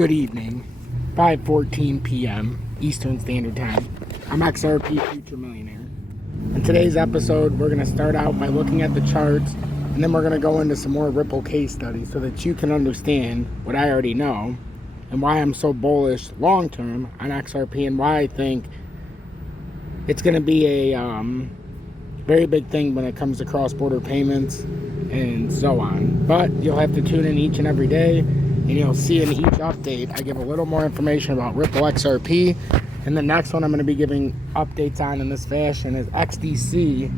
Good evening, 5:14 p.m. Eastern Standard Time. I'm XRP Future Millionaire. In today's episode, we're going to start out by looking at the charts, and then we're going to go into some more Ripple case studies so that you can understand what I already know and why I'm so bullish long-term on XRP and why I think it's going to be a very big thing when it comes to cross-border payments and so on. But you'll have to tune in each and every day, and you'll see in each update I give a little more information about Ripple XRP. And the next one I'm going to be giving updates on in this fashion is XDC,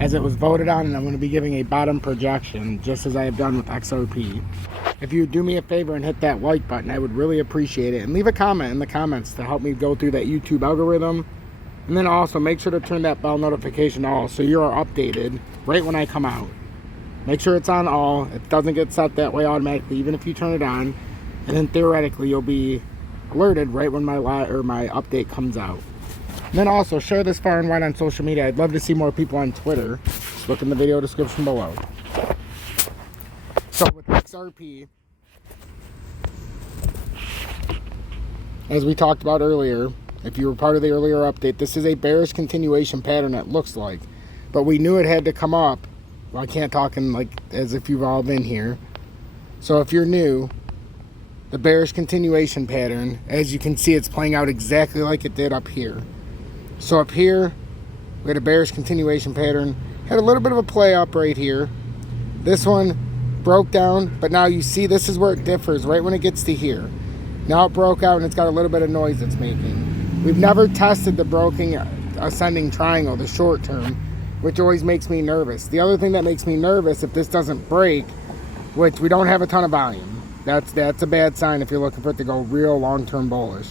as it was voted on, and I'm going to be giving a bottom projection just as I have done with XRP. If you would do me a favor and hit that like button, I would really appreciate it, and leave a comment in the comments to help me go through that YouTube algorithm. And then also make sure to turn that bell notification on so you are updated right when I come out. Make sure it's on all. It doesn't get set that way automatically even if you turn it on, and then theoretically you'll be alerted right when my update comes out. And then also share this far and wide on social media. I'd love to see more people on Twitter. Just look in the video description below. So with XRP, as we talked about earlier, if you were part of the earlier update, this is a bearish continuation pattern, it looks like. But we knew it had to come up. Well, I can't talk in like as if you've all been here. So if you're new, the bearish continuation pattern, as you can see, it's playing out exactly like it did up here. So up here, we had a bearish continuation pattern. Had a little bit of a play up right here. This one broke down, but now you see this is where it differs, right when it gets to here. Now it broke out and it's got a little bit of noise it's making. We've never tested the broken ascending triangle, the short term, which always makes me nervous. The other thing that makes me nervous, if this doesn't break, which we don't have a ton of volume, that's a bad sign if you're looking for it to go real long-term bullish.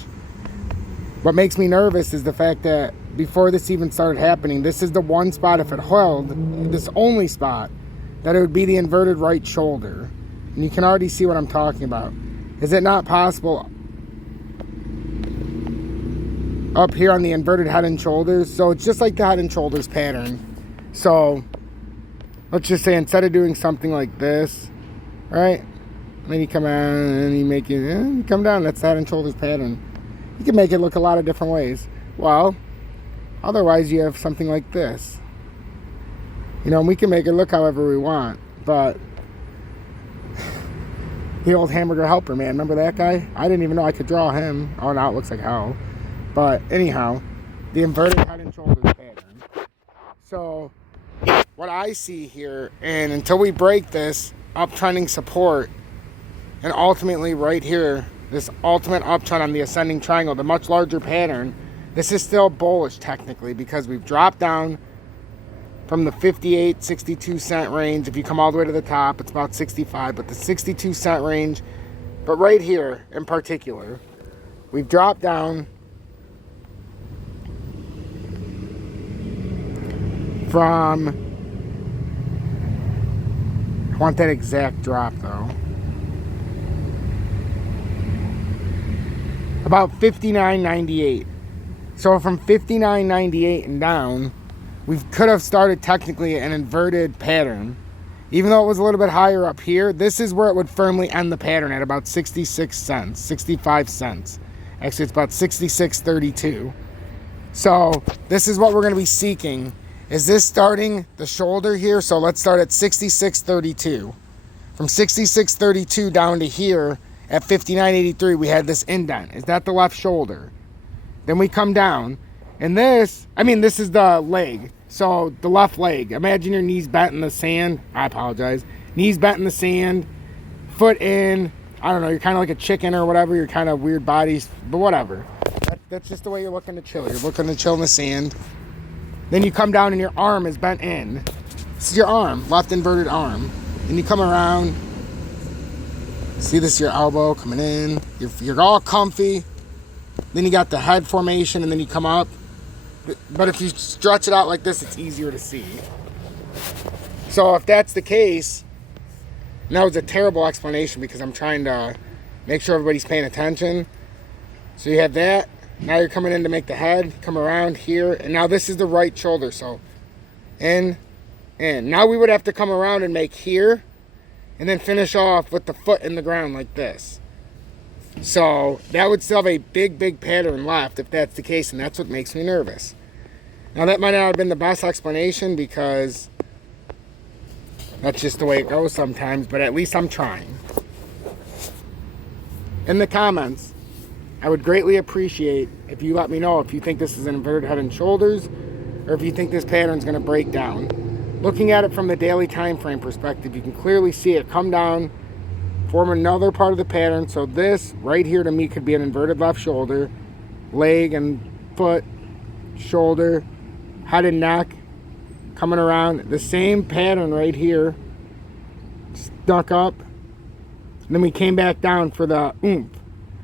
What makes me nervous is the fact that before this even started happening, this is the one spot, if it held, this only spot, that it would be the inverted right shoulder. And you can already see what I'm talking about. Is it not possible up here on the inverted head and shoulders? So it's just like the head and shoulders pattern. So let's just say instead of doing something like this, right? And then you come out and you make it, you come down, that's the head and shoulders pattern. You can make it look a lot of different ways. Well, otherwise you have something like this. You know, and we can make it look however we want, but the old hamburger helper, man, remember that guy? I didn't even know I could draw him. Oh, now it looks like hell. But anyhow, the inverted head and shoulders pattern. So what I see here, and until we break this uptrending support, and ultimately right here, this ultimate uptrend on the ascending triangle, the much larger pattern, this is still bullish technically because we've dropped down from the 58, 62 cent range. If you come all the way to the top, it's about 65, but the 62 cent range. But right here in particular, we've dropped down from, I want that exact drop though, about 59.98. So from 59.98 and down, we could have started technically an inverted pattern. Even though it was a little bit higher up here, this is where it would firmly end the pattern at about 66 cents, 65 cents. Actually, it's about 66.32. So this is what we're going to be seeking. Is this starting the shoulder here? So let's start at 66.32. From 66.32 down to here at 59.83, we had this indent. Is that the left shoulder? Then we come down, and this is the leg. So the left leg. Imagine your knees bent in the sand. I apologize. Knees bent in the sand, foot in. I don't know. You're kind of like a chicken or whatever. You're kind of weird bodies, but whatever. That's just the way you're looking to chill. You're looking to chill in the sand. Then you come down and your arm is bent in. This is your arm, left inverted arm. Then you come around. See, this is your elbow coming in. You're all comfy. Then you got the head formation, and then you come up. But if you stretch it out like this, it's easier to see. So if that's the case, and that was a terrible explanation because I'm trying to make sure everybody's paying attention. So you have that. Now you're coming in to make the head, come around here, and now this is the right shoulder. So in. Now we would have to come around and make here, and then finish off with the foot in the ground like this. So that would still have a big pattern left if that's the case, and that's what makes me nervous. Now that might not have been the best explanation because that's just the way it goes sometimes, but at least I'm trying. In the comments, I would greatly appreciate if you let me know if you think this is an inverted head and shoulders or if you think this pattern is going to break down. Looking at it from the daily time frame perspective, you can clearly see it come down, form another part of the pattern. So this right here to me could be an inverted left shoulder, leg and foot, shoulder, head and neck, coming around. The same pattern right here, stuck up. And then we came back down for the oomph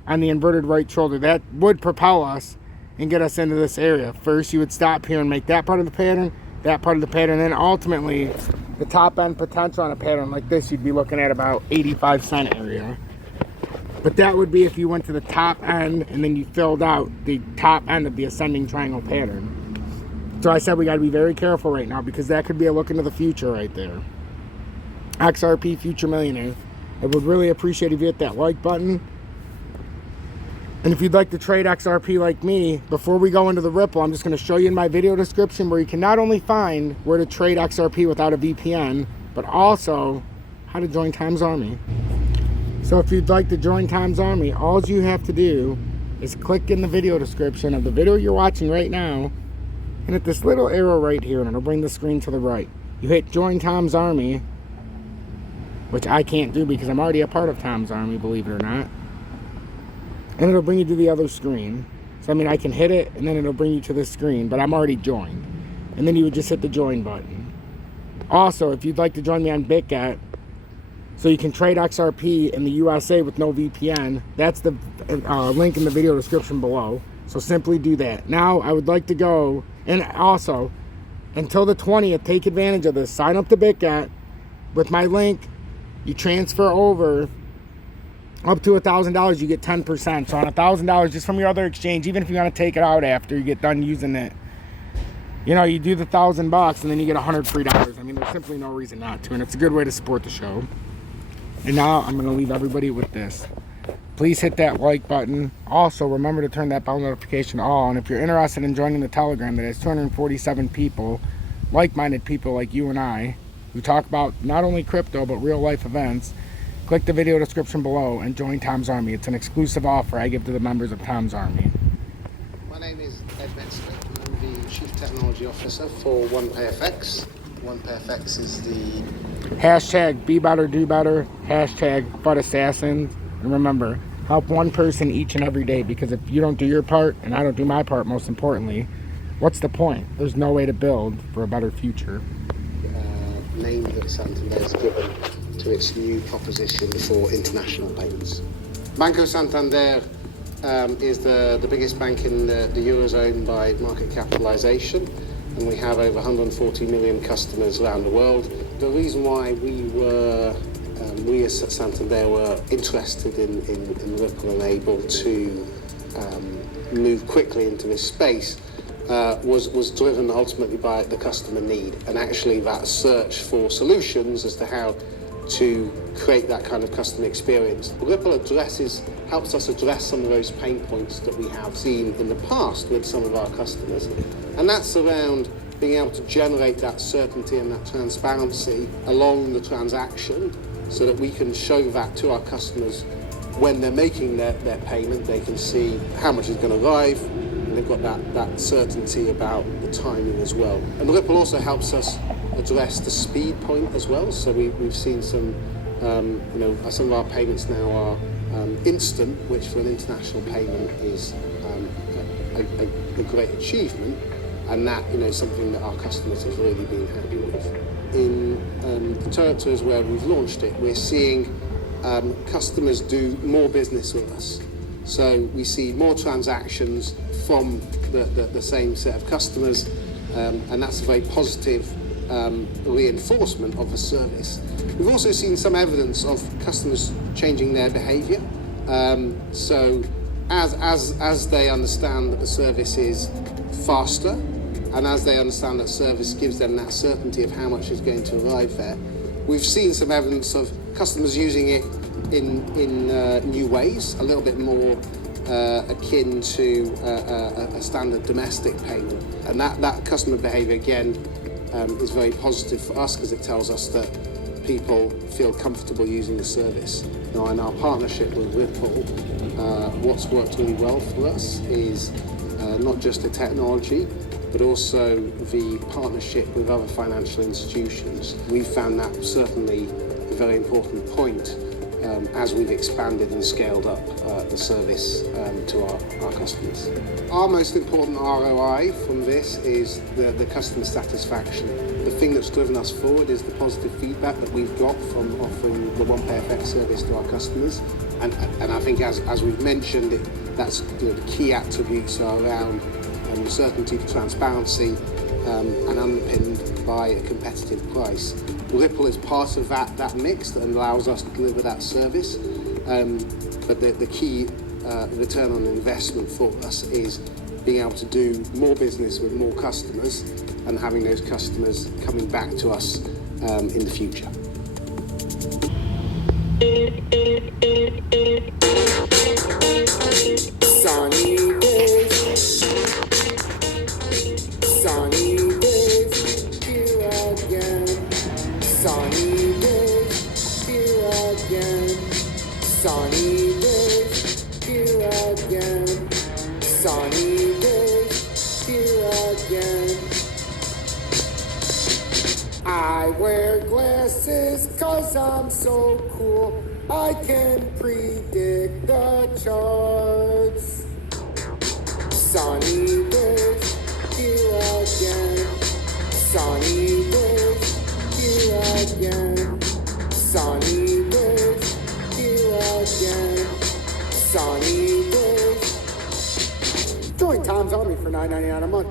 on the inverted right shoulder. That would propel us and get us into this area. First, you would stop here and make that part of the pattern, that part of the pattern, and then ultimately the top end potential on a pattern like this, you'd be looking at about 85 cent area. But that would be if you went to the top end and then you filled out the top end of the ascending triangle pattern. So I said we got to be very careful right now because that could be a look into the future right there. XRP Future Millionaire. I would really appreciate if you hit that like button. And if you'd like to trade XRP like me, before we go into the Ripple, I'm just going to show you in my video description where you can not only find where to trade XRP without a VPN, but also how to join Tom's Army. So if you'd like to join Tom's Army, all you have to do is click in the video description of the video you're watching right now, and hit this little arrow right here, and it'll bring the screen to the right. You hit Join Tom's Army, which I can't do because I'm already a part of Tom's Army, believe it or not. And it'll bring you to the other screen. So, I mean, I can hit it, and then it'll bring you to this screen, but I'm already joined. And then you would just hit the join button. Also, if you'd like to join me on Bitget, so you can trade XRP in the USA with no VPN, that's the link in the video description below. So simply do that. Now, I would like to go, and also, until the 20th, take advantage of this. Sign up to Bitget with my link. You transfer over up to $1,000, you get 10%. So on $1,000 just from your other exchange, even if you want to take it out after you get done using it, you know, you do the $1,000 and then you get $100 free dollars. I mean, there's simply no reason not to, and it's a good way to support the show. And now I'm going to leave everybody with this. Please hit that like button. Also, remember to turn that bell notification on. And if you're interested in joining the Telegram that has 247 people, like-minded people like you and I, who talk about not only crypto but real life events, click the video description below and join Tom's Army. It's an exclusive offer I give to the members of Tom's Army. My name is Ed Metzler. I'm the Chief Technology Officer for OnePayFX. OnePayFX is the hashtag be better, do better, hashtag FUD assassins. And remember, help one person each and every day, because if you don't do your part and I don't do my part, most importantly, what's the point? There's no way to build for a better future. Name that Santander has given to its new proposition for international payments. Banco Santander is the biggest bank in the Eurozone by market capitalization, and we have over 140 million customers around the world. The reason why we as Santander were interested in Ripple and able to move quickly into this space was driven ultimately by the customer need, and actually that search for solutions as to how to create that kind of customer experience. Ripple helps us address some of those pain points that we have seen in the past with some of our customers, and that's around being able to generate that certainty and that transparency along the transaction so that we can show that to our customers when they're making their payment. They can see how much is going to arrive, and they've got that certainty about the timing as well. And Ripple also helps us address the speed point as well. So we've seen some of our payments now are instant, which for an international payment is a great achievement, and that something that our customers have really been happy with. In the territories where we've launched it, we're seeing customers do more business with us. So we see more transactions from the same set of customers, and that's a very positive reinforcement of the service. We've also seen some evidence of customers changing their behavior. So as they understand that the service is faster, and as they understand that service gives them that certainty of how much is going to arrive there, we've seen some evidence of customers using it in new ways, a little bit more akin to a standard domestic payment. And that customer behavior, again, is very positive for us because it tells us that people feel comfortable using the service. Now, in our partnership with Ripple, what's worked really well for us is not just the technology, but also the partnership with other financial institutions. We found that certainly a very important point as we've expanded and scaled up the service to our customers. Our most important ROI from this is the customer satisfaction. The thing that's driven us forward is the positive feedback that we've got from offering the OnePayFX service to our customers. And I think as we've mentioned, that's the key attributes are around certainty, transparency, and underpinned by a competitive price. Ripple is part of that mix that allows us to deliver that service. But the key return on investment for us is being able to do more business with more customers and having those customers coming back to us in the future. Sunny days, here again. Sunny days, here again. Sunny days, here again. Sunny days, here again. I wear glasses 'cause I'm so cool. I can predict the charts. Sunny days, here again. Sunny days, here again. Sunny days, here again. Sunny days. Join Tom's Army for $9.99 a month.